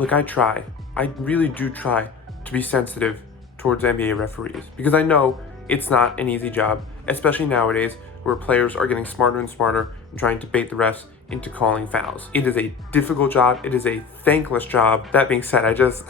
Look, I really do try to be sensitive towards NBA referees because I know it's not an easy job, especially nowadays where players are getting smarter and smarter and trying to bait the refs into calling fouls. It is a difficult job. It is a thankless job. That being said, I just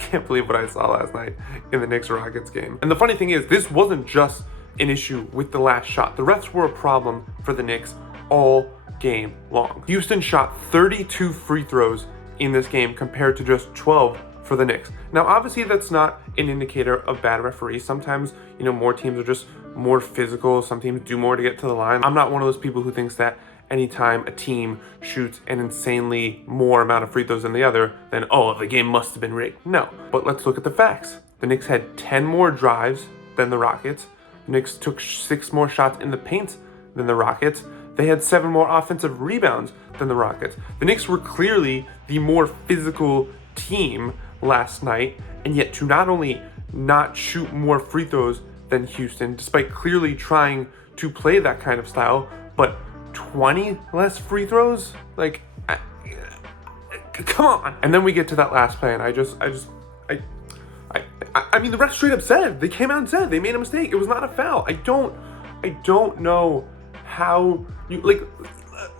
can't believe what I saw last night in the Knicks-Rockets game. And the funny thing is, this wasn't just an issue with the last shot. The refs were a problem for the Knicks all game long. Houston shot 32 free throws in this game compared to just 12 for the Knicks. Now, obviously, that's not an indicator of bad referees. Sometimes, more teams are just more physical. Some teams do more to get to the line. I'm not one of those people who thinks that anytime a team shoots an insanely more amount of free throws than the other, then, the game must have been rigged. No, but let's look at the facts. The Knicks had 10 more drives than the Rockets. The Knicks took 6 more shots in the paint than the Rockets. They had 7 more offensive rebounds than the Rockets. The Knicks were clearly the more physical team last night, and yet to not only not shoot more free throws than Houston, despite clearly trying to play that kind of style, but 20 less free throws? Come on. And then we get to that last play, and I mean, the ref straight up said, they came out and said they made a mistake. It was not a foul. I don't know how you,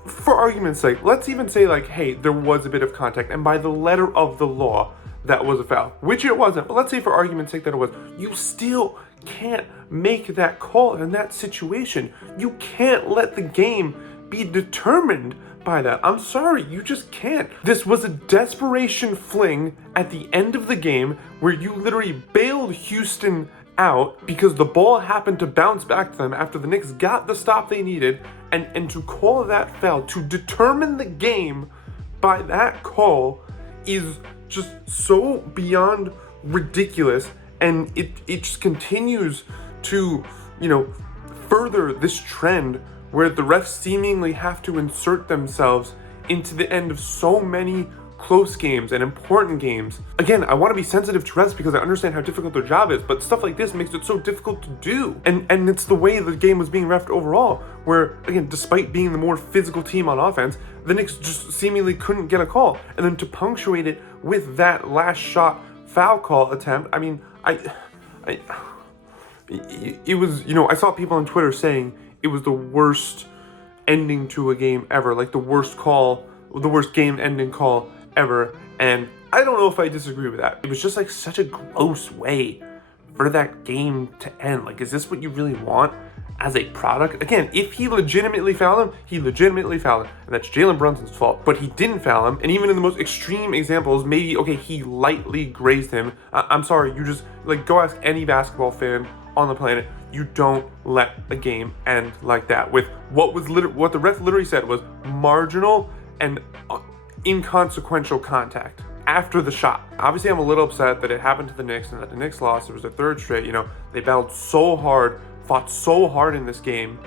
for argument's sake, let's even say hey, there was a bit of contact, and by the letter of the law, that was a foul, which it wasn't. But let's say for argument's sake that it was. You still can't make that call in that situation. You can't let the game be determined by that. I'm sorry, you just can't. This was a desperation fling at the end of the game where you literally bailed Houston out because the ball happened to bounce back to them after the Knicks got the stop they needed, and to call that foul, to determine the game by that call is just so beyond ridiculous, and it just continues to, further this trend where the refs seemingly have to insert themselves into the end of so many close games and important games. Again, I want to be sensitive to refs because I understand how difficult their job is, but stuff like this makes it so difficult to do. And it's the way the game was being reffed overall, where, again, despite being the more physical team on offense, the Knicks just seemingly couldn't get a call. And then to punctuate it with that last shot foul call attempt, I mean, it was, I saw people on Twitter saying it was the worst ending to a game ever, the worst game ending call ever, and I don't know if I disagree with that. It was just such a gross way for that game to end. Is this what you really want as a product? Again, if he legitimately fouled him, he legitimately fouled him, and that's Jalen Brunson's fault. But he didn't foul him, and even in the most extreme examples, maybe, okay, he lightly grazed him. I'm sorry, you just, go ask any basketball fan on the planet. You don't let a game end like that with what the ref literally said was marginal and inconsequential contact after the shot. Obviously, I'm a little upset that it happened to the Knicks and that the Knicks lost. It was their third straight. They battled so hard, fought so hard in this game,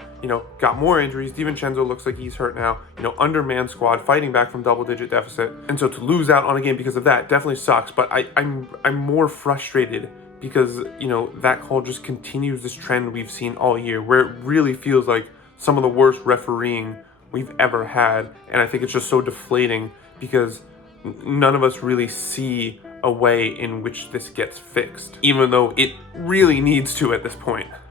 got more injuries. DiVincenzo looks like he's hurt now, undermanned squad, fighting back from double-digit deficit. And so to lose out on a game because of that definitely sucks, but I'm more frustrated because, that call just continues this trend we've seen all year where it really feels like some of the worst refereeing we've ever had. And I think it's just so deflating because none of us really see a way in which this gets fixed, even though it really needs to at this point.